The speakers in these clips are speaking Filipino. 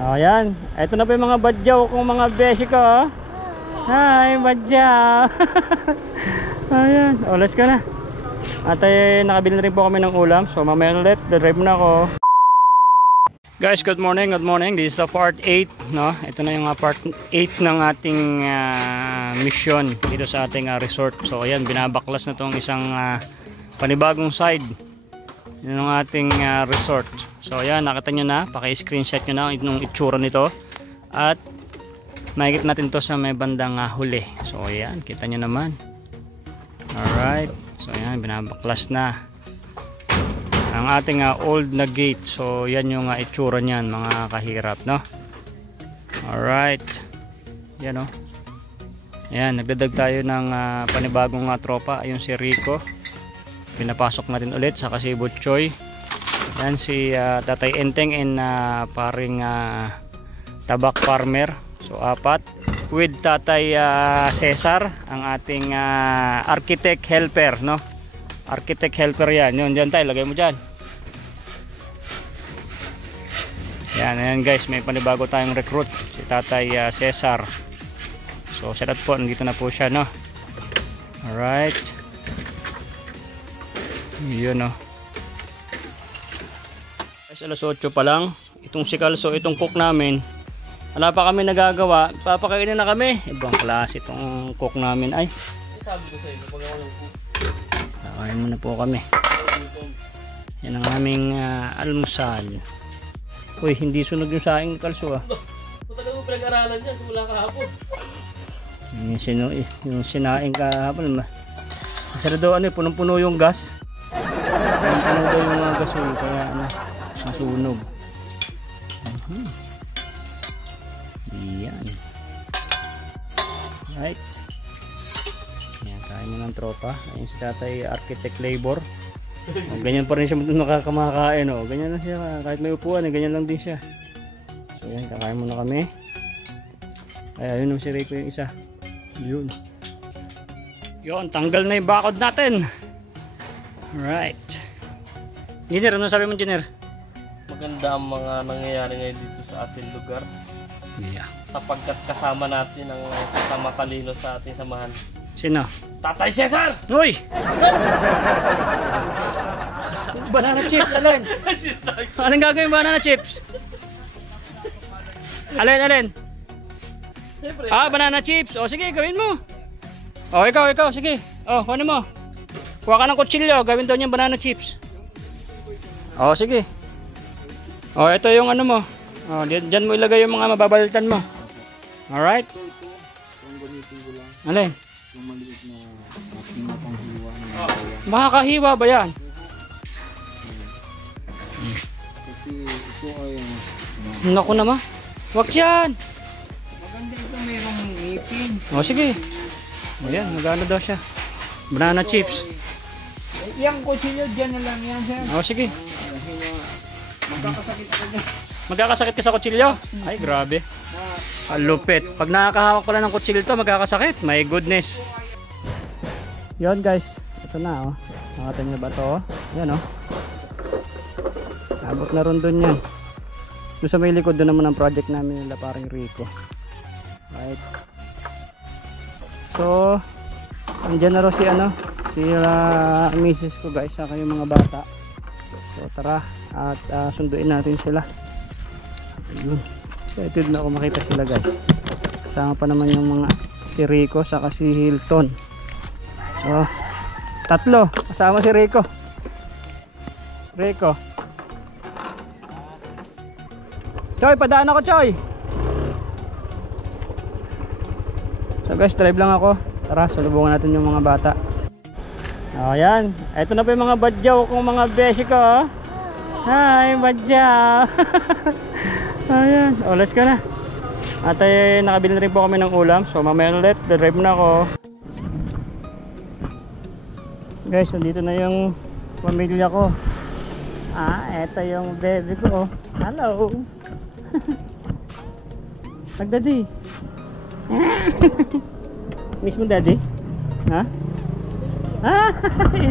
Ayan, ito na po yung mga badyaw kong mga beshi ko, oh. Hi, badyaw. Ayan, let's go na. At nakabili na rin po kami ng ulam. So mamaya ulit, drive na ako. Guys, good morning, good morning. This is part 8, no? Ito na yung part 8 ng ating mission dito sa ating resort. So ayan, binabaklas na tong isang panibagong side ng ating resort. So ayan, nakita nyo na, paki-screenshot nyo na itong itsura nito. At makikita natin to sa may bandang huli. So ayan, kita nyo naman. Alright, so ayan, binabaklas na ang ating old na gate. So yan yung itsura niyan, mga kahirap, no? Alright, yan, no? Ayan, nagdadag tayo ng panibagong tropa. Ayun si Rico, pinapasok natin ulit. Saka si Butchoy, yan si Tatay Enteng and paring Tabak Farmer. So 4 with Tatay Cesar, ang ating architect helper, no? Architect helper yan. Yun, dyan tayo, lagay mo dyan. Yan, ayan guys, may panibago tayong recruit, si Tatay Cesar. So shout out po, nandito na po siya, no? Alright, yun, no? Guys, alas 8 pa lang. Itong si Kalso, itong cook namin, wala pa kami nagagawa, papakainin na kami. Ibang klase itong cook namin. Ay, sabi ko sa iyo, pagawa ng cook. Kakain muna po kami. Yan ang aming almusal. Uy, hindi sunog yung saing Kalso, ah. Talaga mo pinag-aralan dyan, simula kahapon. Yung sinaing kahapon. Masarap daw, punong-puno yung gas. Punong-puno daw yung gas, kaya masunog. Yan. Right. Yan, kain mo ng tropa. Ayun si Tatay Architect Labor. Ganyan pa rin siya makakamakain, oh. Ganyan lang siya, kahit may upuan, ganyan lang din siya. So yan, kakain muna kami. Ay, ayun si Rico yung isa. Yun. Yun, tanggal na yung bakod natin. Alright. Engineer, ano sabi mo, Engineer? Maganda ang mga nangyayari ngayon dito sa ating lugar. Yeah. Sapagkat kasama natin ang sama kalino sa ating samahan. Sino? Tatay Cesar! Uy! Banana chips, alin? Anong gagawin banana chips? Alin? Banana chips. O sige, gawin mo. O ikaw, sige. O, kunin mo. Kuha ka ng kutsilyo, gawin daw niyang banana chips. O sige. O, ito yung ano mo. O, dyan mo ilagay yung mga mababaltan mo. Alright? Alin? Yung maliit na panghiwa. Makakahiwa ba yan? Kasi ito ay Naku naman. Wag yan. maganda ito, mayroong ngipin. O sige. Ayan, magano daw siya. Banana chips. Yung kutsilyo dyan na lang yan, sir. O sige. Magkakasakit ako dyan. Magkakasakit ka sa kutsilyo? Ay, grabe. Lupit. Pag nakakahawak ko lang ng kutsilyo to, magkakasakit. My goodness. Yon guys. Ito na, oh. Nakita niyo ba to, oh? Yan, oh. Abot na ron dun yan. Doon sa may likod, doon naman ang project namin nila, paring Rico. Right. So, andyan na rin si misis ko guys, saka yung mga bata. So tara, at sunduin natin sila. Ayun. Excited na ako makita sila guys. Kasama pa naman yung mga si Rico saka si Hilton. So, tatlo. Kasama si Rico. Choy, padaan ako, Choy. So guys, drive lang ako. Tara, salubungan natin yung mga bata. Ayan, ito na po yung mga badyaw kong mga beshi ko, oh. Hi, badyaw. Ayan, let's go na. At nakabili na rin po kami ng ulam. So mamaya ulit, drive na ako. Guys, nandito na yung pamilya ko. Ito yung baby ko, oh. Hello. Daddy. Miss mo daddy? Ha?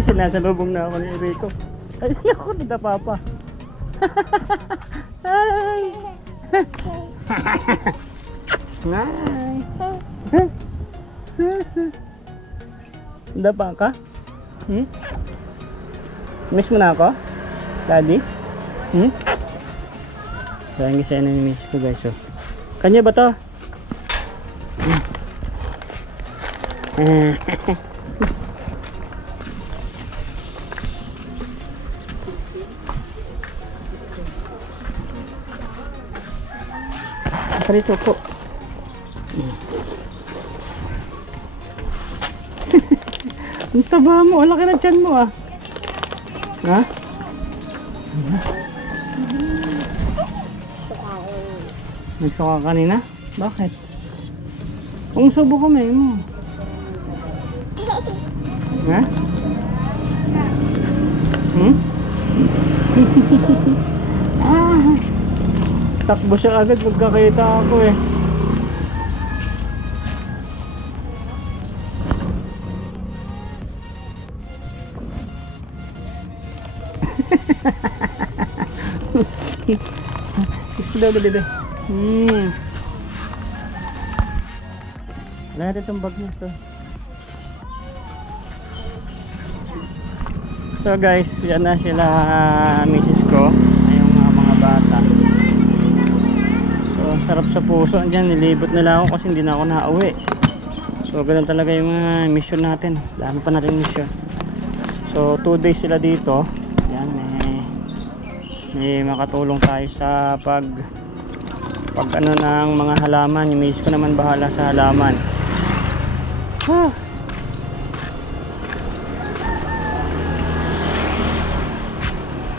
Sinasalubong na ako ni Rico. Ay, ako, nita papa. Ay. Nay. Dapa ka? Miss mo na ako? Daddy? Sayang isa na ni miss ko guys. So, kanya ba to? Parito po. Ang taba mo, ang laki ng tiyan mo ah. Ha? Nagsuka ka kanina? Bakit? Kung subo ko may mo. Ha? Takbo siya agad pagkakita ako eh. Gusto daw ba dito? Wala natin itong bag niya to. So guys, yan na sila misis ko. Ayong mga bata. So sarap sa puso. Diyan nilibot nila ako kasi hindi na ako nakauwi. So ganun talaga yung mga mission natin. Dami pa natin mission. So 2 days sila dito. Yan, may makatulong tayo sa pag ano ng mga halaman. Yung misis ko naman bahala sa halaman.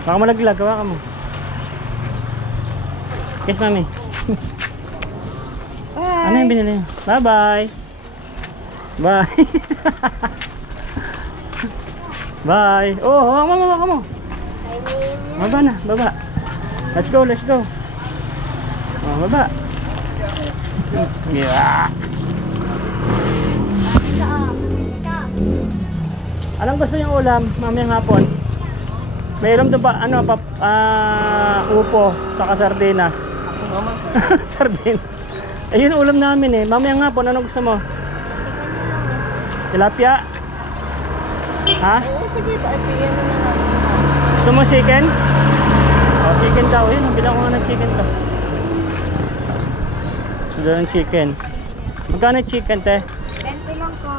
Baka malaglag, gawa ka mo. Kiss mami. Bye. Ano yung binili? Bye bye. Bye. Bye. Oh, hawak mo. Baba na, baba. Let's go. Oh, baba. Yeah. Anong gusto yung ulam mamayang hapon? Mayroon doon pa upo saka sardinas. Sardin. Ayun ulam namin eh. Mamayang hapon anong gusto mo? Tilapia? Ha? Oo, sige. Pagpigyan mo na lang. Gusto mo chicken? Oh, chicken daw. Ayun, bilang ko nga ng chicken to. Gusto daw ng chicken. Magkano yung chicken, te? 20 lang po.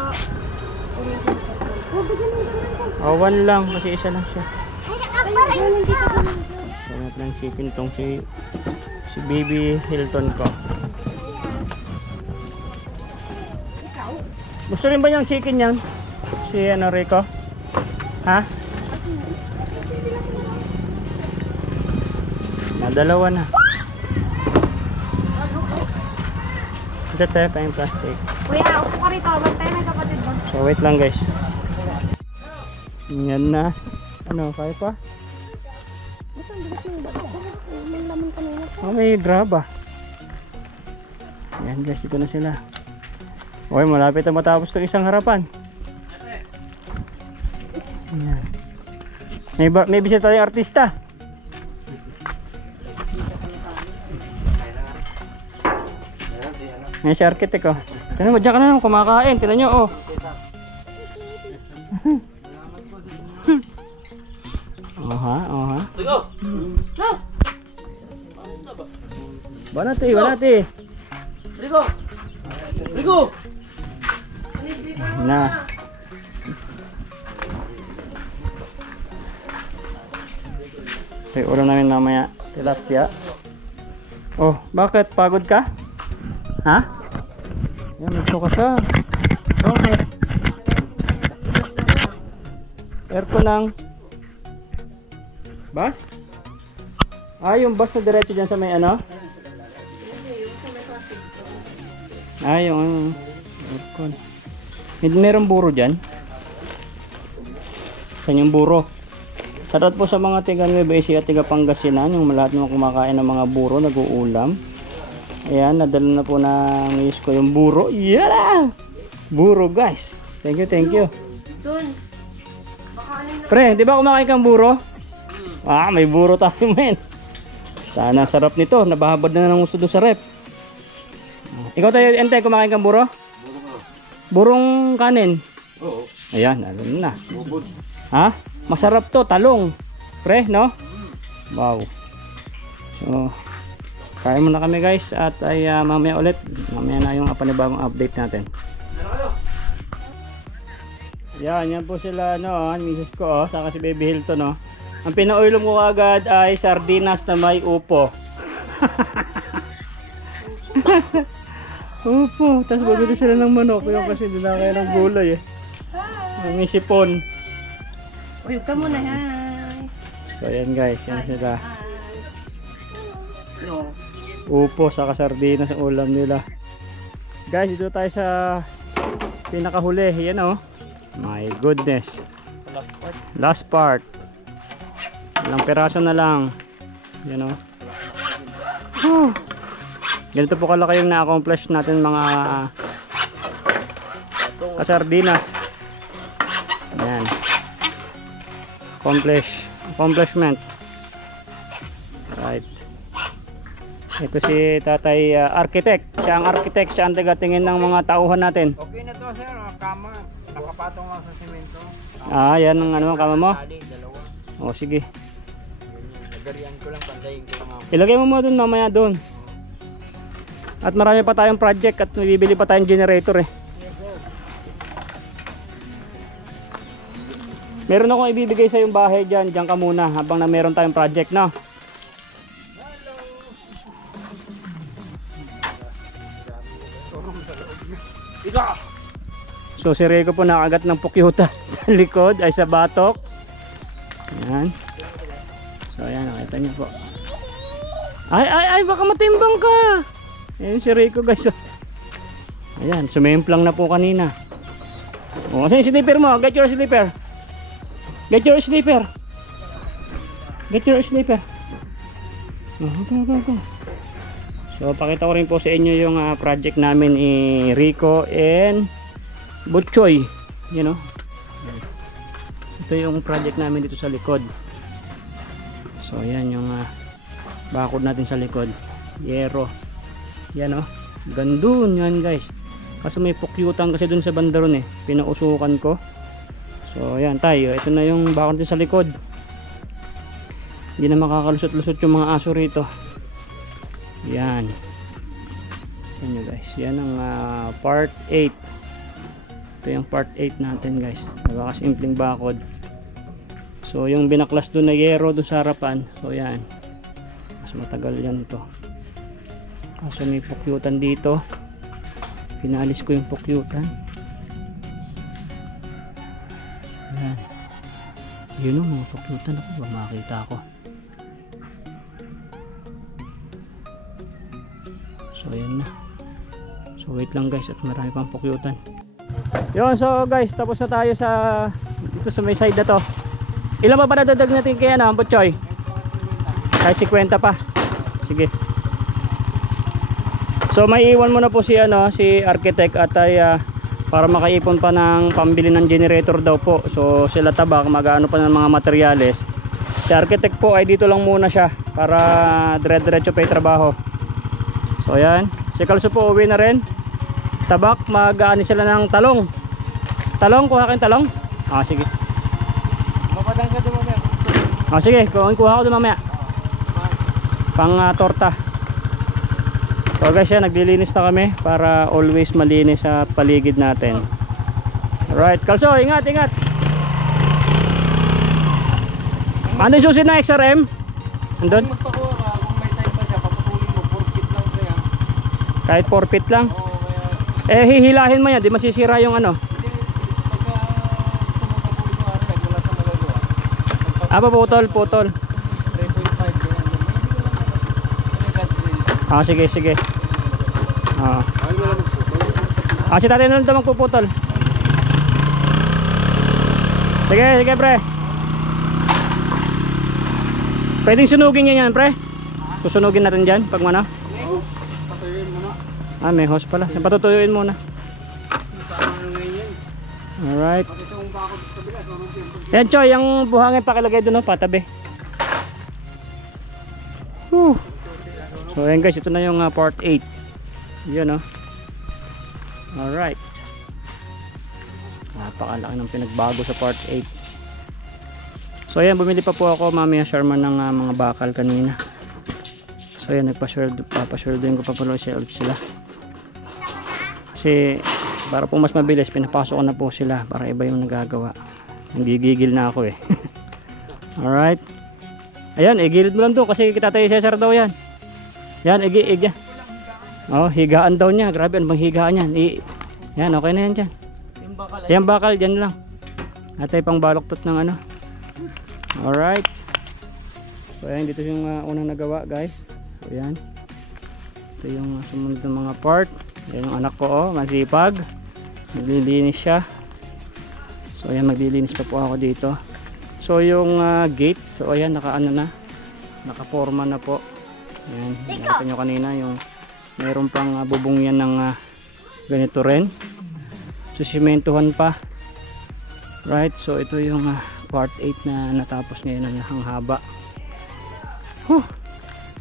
Oh, 1 lang. Kasi isa lang siya. So, natin ng chicken tong si Baby Hilton ko. Gusto rin ba niyang chicken yan? Si Rico? Ha? Dalawa na. Ito tayo pa yung plastic. Kuya, upo ka rito. Bantay ng kapatid mo. So wait lang guys. Yan na. Ano, kaya pa? Oh, may graba. Yan guys, dito na sila. Okay, malapit na matapos itong isang harapan. Yan. May bisita tayong artista. Yan si architect oh. Tignan mo, dyan ka na lang kumakain. Tignan nyo oh. Oha. Banati. Rico. Na. Okay, ulam namin mamaya. Tilapia. Oh, bakit? Pagod ka? Ha? Yan, nagsuka siya. Okay. Aircon ng bus? Ah, yung bus na diretso dyan sa may ano? Ah, yung aircon. Merong buro dyan? Saan yung buro? Shoutout po sa mga tiga Nueva Ecija at tiga Pangasinan, yung lahat ng kumakain ng mga buro, nag-uulam. Ayan, nadala na po ng miss ko yung buro. Yeah! Buro guys. Thank you. Doon. Pre, di ba kumakain kang buro? Ah, may buro tayo men. Sana sarap nito. Nabahabad na ng gusto doon sa rep. Ikaw tayo, Ente, kumakain kang buro? Burong kanin? Oo. Ayan, alam na. Bubod. Ha? Masarap to, talong. Pre, no? Wow. So, kain muna kami guys at ay mamaya ulit. Mamaya na yung panibagong update natin. Yan po sila, no, misis ko, saka si Baby Hilton, no. Ang pinauilom ko agad ay sardinas na may upo. Upo, tapos bumili sila ng manok, yung kasi hindi na kaya ng gulay eh. May sipon. Uy, ka muna, hi. So ayan guys, yan sila. No. Upo saka sardinas ang ulam nila. Guys, dito tayo sa pinakahuli. Yan oh. My goodness. Last part. Ilang peraso na lang. Yan oh. Ganito po kalaki yung na-accomplish natin mga kasardinas. Yan. Accomplishment. Right. Ito si tatay architect. Siya ang architect, siya ang tagatingin ng mga tauhan natin. Okay na to sir, kama. Nakapatong lang sa semento. Yan ang ano, kama mo? Tali, dalawa. O sige. Nagarian ko lang, pandayin ko lang. Ilagay mo dun mamaya dun. At marami pa tayong project at bibili pa tayong generator eh. Meron akong ibibigay sa yung bahay dyan. Diyan ka muna habang na meron tayong project na. So si Rico po nakagat ng pukyuta sa likod ay sa batok. Ayan. So ayan, nakita niyo po. Ay baka matimbang ka. Ayan si Rico guys. Ayan, sumemplang na po kanina. O, saan yung slipper mo? Get your slipper. Get your slipper. Get your slipper. Go. So pakita ko rin po sa inyo yung project namin ni Rico and Butchoy. You know. Ito yung project namin dito sa likod. So yan yung bakod natin sa likod. Yero. Yan oh. Gandun yan guys. Kaso may pukyutan kasi dun sa bandaron eh. Pinausukan ko. So yan tayo. Ito na yung bakod natin sa likod. Hindi na makakalusot-lusot yung mga aso rito. Yan. Yan nyo guys. Yan ang part 8. Ito yung part 8 natin guys. Napakasimpleng bakod. So yung binaklas doon na yero doon sa harapan. So yan. Mas matagal yan ito. Kaso may pukyutan dito. Pinalis ko yung pukyutan. Yan. Yun o, mga pukyutan ako ba makita ako. So ayan na. So wait lang guys at marami pang pukyutan. Yun, so guys, tapos na tayo sa dito sa may side na to. Ilan pa ba nadagdag natin kaya na, Butchoy? Kahit 50 pa. Sige. So may iwan muna po si si architect at ay para makaipon pa ng pambili ng generator daw po. So sila tabak mag-ano pa ng mga materyales. Si architect po ay dito lang muna siya para dire-diretso pa 'yung trabaho. So ayan, si Kalso po uwi na rin. Tabak mag-aani sila ng talong. Talong, kuha kayong talong? Sige. Mapadang ka doon mamaya. Sige, kuha ko doon mamaya. Pang torta. So guys, yan, naglilinis na kami para always malinis sa paligid natin. Alright, Kalso, ingat. Ano yung susi na XRM? Andun? Magpakuha ka, kung may side pa siya, papatulin mo, 4 feet lang kaya. Kahit 4 feet lang? Oo, kaya. Hihilahin mo yan, di masisira yung ano. Hindi, pagka sumapapulin mo, wala sa magagawa. Putol. 3.5 ganyan. Sige. Si tatay na lang ito magpuputol. Sige pre. Pwedeng sunugin yan pre. Susunugin natin dyan pag mana. Patuyuin mo na. May hose pala. Patutuyuin muna. Alright. Yan Choy, yung buhangin pakilagay doon patabi. So ayan guys, ito na yung part 8. Yun oh. Alright. Napakalaki ng pinagbago sa part 8. So ayan, bumili pa po ako mamaya Sherman ng mga bakal kanina. So ayan, papasweldoin ko pa po ulit sila. Kasi para po mas mabilis, pinapasok ko na po sila para iba yung nagagawa. Nagigigil na ako eh. Alright. Ayan, igilid mo lang doon kasi kita tayo Cesar daw yan. Yan, yan. Oh, higaan daw niya. Grabe, ano bang higaan yan? Yan, okay na yan dyan. Yan bakal, dyan lang. At ay pang baloktot ng ano. Alright. So ayan, dito yung unang nagawa guys. So ayan. Ito yung sumunod ng mga part. Ayan yung anak ko oh, masipag. Maglilinis siya. So ayan, maglilinis pa po ako dito. So yung gate, so ayan, nakaano na. Nakaporma na po. Ayan, nakita nyo kanina yung mayroon pang bubong yan ng ganito rin. Susimentuhan pa. Right, so ito yung part 8 na natapos ngayon ang haba.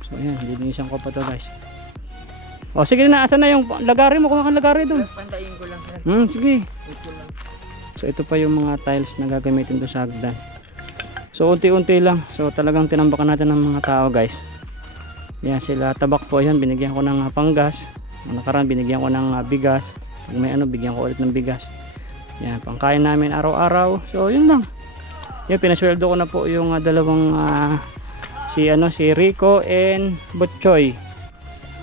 So ayan, linisan ko pa to guys. O sige na, asan na yung lagari mo? Kuha kang lagari doon. Pantayin ko lang. Sige. So ito pa yung mga tiles na gagamitin doon sa hagdan. So unti-unti lang. So talagang tinambakan natin ng mga tao guys. Yan sila tabak po yan. Binigyan ko ng panggas. Nakaraan binigyan ko ng bigas. Pag may ano, bigyan ko ulit ng bigas. Yan, pangkain namin araw-araw. So yun lang. Yan, pinasweldo ko na po yung dalawang si Rico and Butchoy.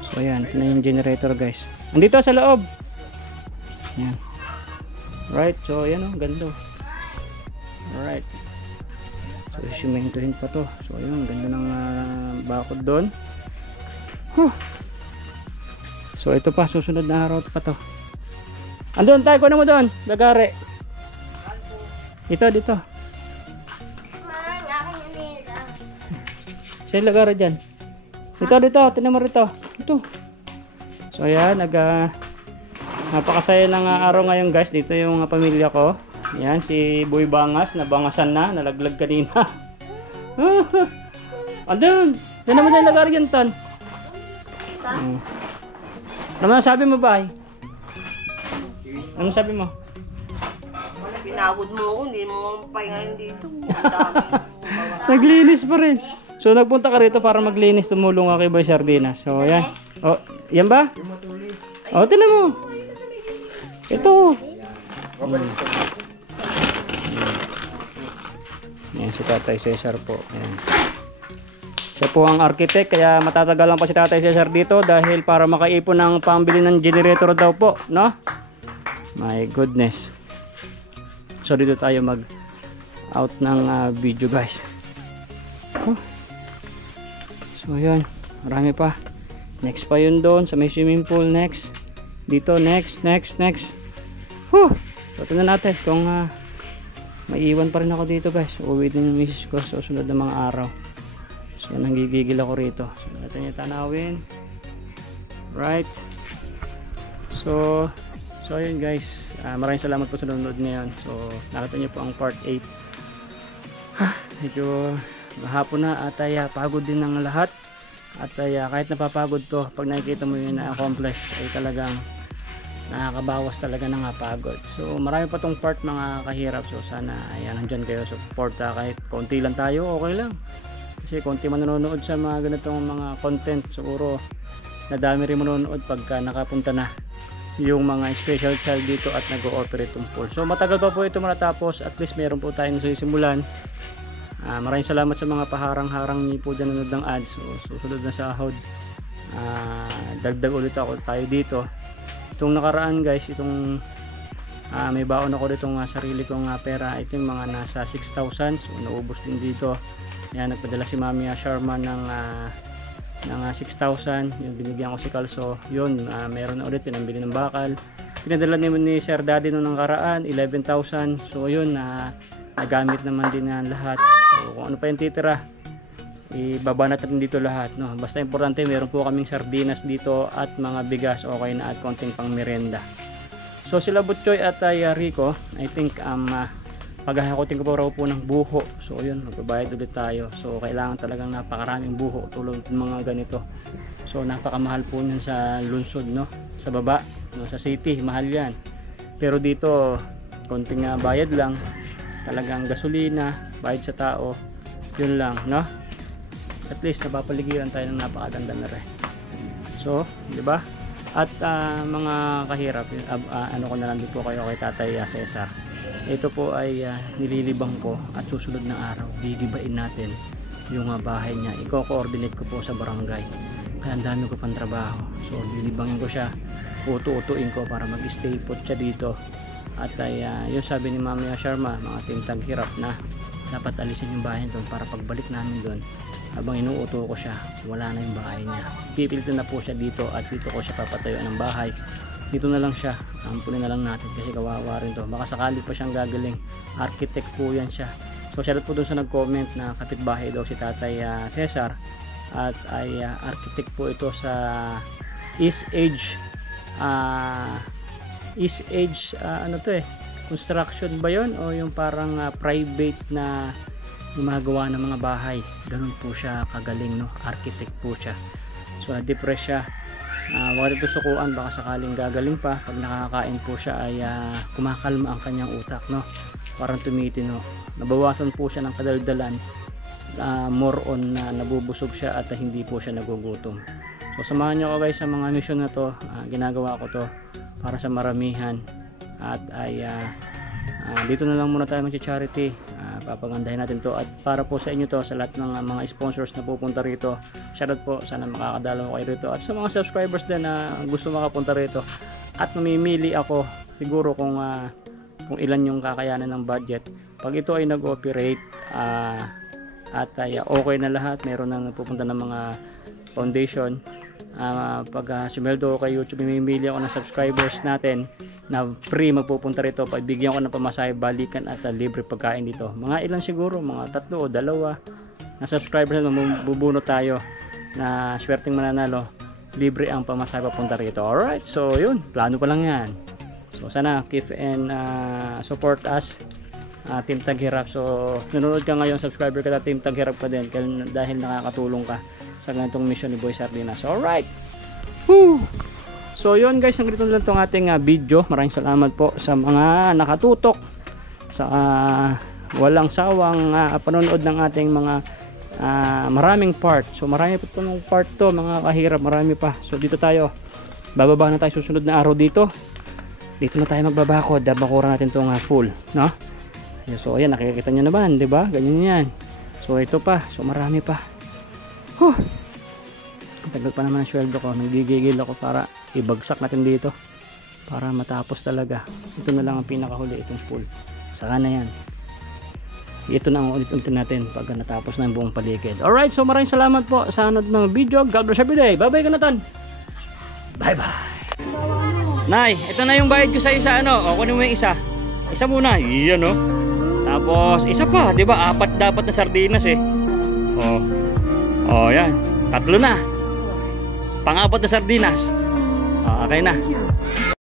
So ayan, ito na yung generator guys. Andito sa loob. Yan. Right, so ayan o, ganda. Alright. So simentuhin pa to. So ayun, ganda ng bakod doon. So ito pa, susunod na araw pa to. Andun tayo, kunin mo doon, lagari. Dito. Saan lagari dyan? Dito, tinan mo rito. Ito. So ayan, napakasaya ng araw ngayon guys. Dito yung pamilya ko. Yan, si Boy Bangas, nabangasan na, nalaglag kanina. Andun, yan naman yung lagari dyan, Tan. Ano sabi mo ba? Ano sabi mo? Pinawod mo ako, hindi mo pahingahin dito. Naglinis pa rin. So nagpunta ka rito para maglinis, tumulong ako kay Boy Sardinas. So yan. Oh, yan ba? Oh, tinan mo. Ito. Yan si Tatay Cesar po. Yan. Siya po ang architect, kaya matatagalan pa si Tatay Cesar dito dahil para makaipon ng pambili ng generator daw po, no? My goodness. So dito tayo mag out ng video guys. So yan, marami pa. Next pa yun doon sa may swimming pool, next. Dito, next. So tingnan natin kung maiiwan pa rin ako dito guys. Uuwi din yung misis ko sa susunod na mga araw. So nanggigigil ako rito. So natin yung tanawin. Right. So ayun guys, maraming salamat po sa nanonood ngayon. So nakita niyo po ang part 8. Medyo mahapon na at ay pagod din ng lahat. At ay kahit napapagod to, pag nakikita mo yung na-accomplish ay talagang nakakabawas talaga ng pagod. So marami pa tong part mga kahirap. So sana ayan, nandyan kayo sa support. Kahit konti lang tayo, okay lang. Kasi konti man nanonood sa mga ganitong mga content, siguro nadami rin manonood pagka nakapunta na yung mga special child dito at nag-ooperate yung pool. So matagal pa po ito matatapos, at least meron po tayong susisimulan. Maraming salamat sa mga paharang-harang niyo po dyan nanonood ng ads. So susunod na sahod, dagdag ulit ako tayo dito. Itong nakaraan guys, itong may baon ako ditong sarili kong pera. Ito yung mga nasa 6,000. So naubos din dito. Yan, nagpadala si Mami Sharma ng 6,000. Yung binigyan ko si Calso, yun, meron na ulit, pinambili ng bakal. Pinadala ni Sir Daddy nung nakaraan, 11,000. So yun, nagamit naman din na lahat. So kung ano pa yung titira, ibaba natin dito lahat, no? Basta importante meron po kaming sardinas dito at mga bigas, okay na, at konting pang merienda. So sila Butchoy at Rico, I think paghahakotin ko pa raw po ng buho. So yun, magbabayad ulit tayo. So kailangan talagang napakaraming buho tulad ng mga ganito. So napakamahal po niyan sa lungsod, no? Sa baba, no? Sa city, mahal yan. Pero dito, konting bayad lang. Talagang gasolina, bayad sa tao, yun lang, no? At least napapaligiran tayo ng napakaganda na rin. So, di ba? At mga kahirap, ano ko na lang din po kayo kay Tatay Cesar. Ito po ay nililibang ko at susunod na araw, gigibain natin yung bahay niya. Iko-coordinate ko po sa barangay. Kaya ang dami ko pang trabaho. So, lilibangin ko siya, utu-utuin ko para mag-stay put siya dito. At ay yung sabi ni Mami Sharma, mga team taghirap na dapat alisin yung bahay doon para pagbalik namin doon, habang inuuto ko siya, wala na yung bahay niya. Pipilitin na po siya dito at dito ko siya papatayuan ng bahay. Dito na lang siya, ampunin na lang natin kasi kawawa rin to. Baka sakali pa siyang gagaling. Architect po yan siya. So shoutout po doon sa nag-comment na kapitbahay daw si Tatay Cesar, at ay architect po ito sa East Edge ano to construction ba yon o yung parang private na gumagawa ng mga bahay. Ganun po siya kagaling, no? Architect po siya. So na-depress siya, wala dito sukuan, baka sakaling gagaling pa. Pag nakakain po siya ay kumakalma ang kanyang utak, no? Parang tumitino, nabawasan po siya ng kadaldalan, more on nabubusog siya at hindi po siya nagugutom. So samahan nyo ako guys sa mga mission na to. Ginagawa ko to para sa maramihan, at ay dito na lang muna tayo mag-charity. Papagandahin natin to, at para po sa inyo to, sa lahat ng mga sponsors na pupunta rito, shoutout po, sana makakadalaw kayo rito, at sa mga subscribers din na gusto makapunta rito. At mamimili ako siguro kung ilan yung kakayanan ng budget. Pag ito ay nag-operate at ay okay na lahat, meron na pupunta ng mga foundation, pag sumeldo kay YouTube, mamimili ako ng subscribers natin na free magpupunta rito, pagbigyan ko ng pamasahe balikan at libre pagkain dito. Mga ilan siguro, mga 3 o 2 na subscribers na bubuno tayo na swerteng mananalo, libre ang pamasahe papunta rito. Alright, so yun, plano pa lang yan. So sana keep and support us, Team Taghirap. So nanonood ka ngayon, subscriber ka na Team Taghirap ka din, dahil nakakatulong ka sa ganitong mission ni Boy Sardinas. Alright, woo! So yun guys, ang ganito lang itong ating video. Maraming salamat po sa mga nakatutok, sa walang sawang panonood ng ating mga maraming part. So marami po itong part to, mga kahirap, marami pa. So dito tayo, bababa na tayo susunod na araw dito. Dito na tayo magbabakod, bakuran natin itong full, no? So ayan, nakikita nyo naman, di ba? Ganyan yan. So ito pa, so marami pa. Tagal pa naman ang sweldo ko, nagigigil ako para ibagsak natin dito para matapos talaga. Ito na lang ang pinakahuli, itong full. Saka na yan, ito na ang ulit-ulit natin pag natapos na yung buong paligid. Alright, so maraming salamat po sa anood ng video. God bless every day. Bye bye Kanatan. Bye bye. Nay, ito na yung bayad ko sa isa, ano? O kunin mo yung isa muna, iyan, no? Tapos isa pa, di ba? 4 dapat na sardinas yan, 3 na, pang-4 na sardinas. Okay na.